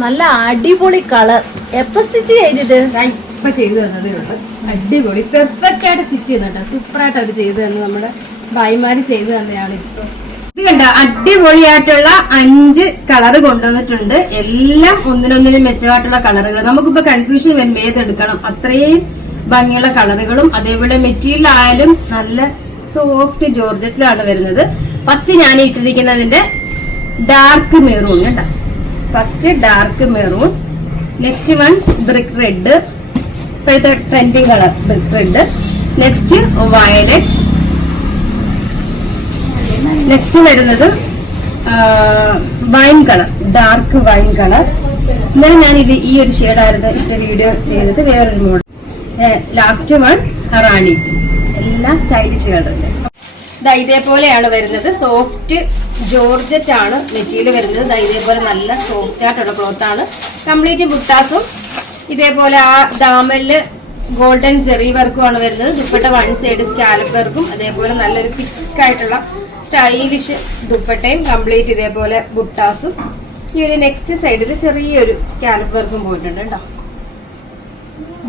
നല്ല അടിപൊളി കളർ. എപ്പോ സ്റ്റിച്ച് ചെയ്തത്? ഇപ്പൊ ചെയ്തു തന്നതേ ഉള്ളു. അടിപൊളി പെർഫെക്റ്റ് ആയിട്ട് സ്റ്റിച്ച് ചെയ്യുന്നുണ്ട്. സൂപ്പറായിട്ട് അവർ ചെയ്തു തന്നെ, നമ്മുടെ ഭായിമാര് ചെയ്തു തന്നെയാണ്. ഇപ്പൊ ഇത് കണ്ട അടിപൊളിയായിട്ടുള്ള 5 കളർ കൊണ്ടുവന്നിട്ടുണ്ട്. എല്ലാം ഒന്നിനൊന്നിനും മെച്ചമായിട്ടുള്ള കളറുകൾ. നമുക്കിപ്പോ കൺഫ്യൂഷൻ വരുമ്പോ ഏതെടുക്കണം, അത്രയും ഭംഗിയുള്ള കളറുകളും. അതേപോലെ മെറ്റീരിയൽ ആയാലും നല്ല സോഫ്റ്റ് ജോർജറ്റിലാണ് വരുന്നത്. ഫസ്റ്റ് ഞാൻ ഇട്ടിരിക്കുന്നതിന്റെ ഡാർക്ക് മെറൂൺ കേട്ടോ. First dark maroon, next one brick red, ഇപ്പോഴത്തെ trending colour brick red. Next violet. Next വരുന്നത് wine colour, dark wine colour. ഇന്നലെ ഞാൻ ഇത് ഈ ഒരു ഷെയ്ഡായിരുന്നു ഇട്ട വീഡിയോ ചെയ്തത്, വേറൊരു മോഡൽ. ലാസ്റ്റ് വൺ റാണി. എല്ലാം സ്റ്റൈലിഷ് കളറില്. ഇതേപോലെയാണ് വരുന്നത്. സോഫ്റ്റ് ജോർജറ്റ് ആണ് മെറ്റീരിയൽ വരുന്നത്. ഇതേപോലെ നല്ല സോഫ്റ്റ് ആയിട്ടുള്ള ക്ലോത്ത് ആണ്. കംപ്ലീറ്റ് ബുട്ടാസും ഇതേപോലെ ആ ദാമലില് ഗോൾഡൻ സെറി വർക്കും ആണ് വരുന്നത്. ദുപ്പട്ട വൺ സൈഡ് സ്കാലപ്പ് വർക്കും, അതേപോലെ നല്ലൊരു തിക്കായിട്ടുള്ള സ്റ്റൈലിഷ് ദുപ്പട്ടയും കംപ്ലീറ്റ് ഇതേപോലെ ബുട്ടാസും. ഈ ഒരു നെക്സ്റ്റ് സൈഡിൽ ചെറിയൊരു സ്കാലപ്പ് വർക്കും പോയിട്ടുണ്ട് കേട്ടോ.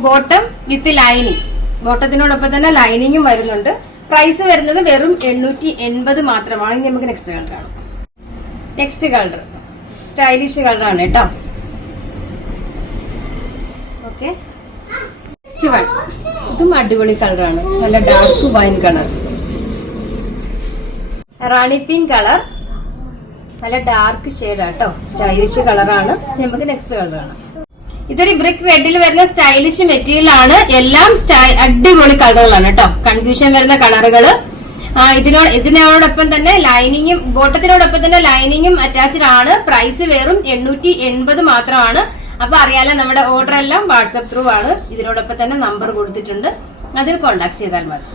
Bottom with lining. ബോട്ടത്തിനോടൊപ്പം തന്നെ ലൈനിങ്ങും വരുന്നുണ്ട്. പ്രൈസ് വരുന്നത് വെറും 880 മാത്രമാണ്. ഇനി നമുക്ക് നെക്സ്റ്റ് കളർ കാണാം. നെക്സ്റ്റ് കളർ സ്റ്റൈലിഷ് കളറാണ് കേട്ടോ. Okay, next one. ഇതും അടിപൊളി കളറാണ്. നല്ല ഡാർക്ക് വൈൻ കളർ, റാണി പിങ്ക് കളർ. നല്ല ഡാർക്ക് ഷെയ്ഡാട്ടോ. സ്റ്റൈലിഷ് കളറാണ്. നമുക്ക് നെക്സ്റ്റ് കളർ കാണാം. ഇതൊരു ബ്രിക്ക് റെഡിൽ വരുന്ന സ്റ്റൈലിഷ് മെറ്റീരിയൽ ആണ്. എല്ലാം അടിപൊളി കളറുകളാണ് കേട്ടോ. കൺഫ്യൂഷൻ വരുന്ന കളറുകള്. ഇതിനോടൊപ്പം തന്നെ ലൈനിങ്ങും, ബോട്ടത്തിനോടൊപ്പം തന്നെ ലൈനിങ്ങും അറ്റാച്ച്ഡ് ആണ്. പ്രൈസ് വെറും 880 മാത്രമാണ്. അപ്പൊ അറിയാലോ, നമ്മുടെ ഓർഡർ എല്ലാം വാട്സ്ആപ്പ് ത്രൂ ആണ്. ഇതിനോടൊപ്പം തന്നെ നമ്പർ കൊടുത്തിട്ടുണ്ട്, അതിൽ കോൺടാക്ട് ചെയ്താൽ മതി.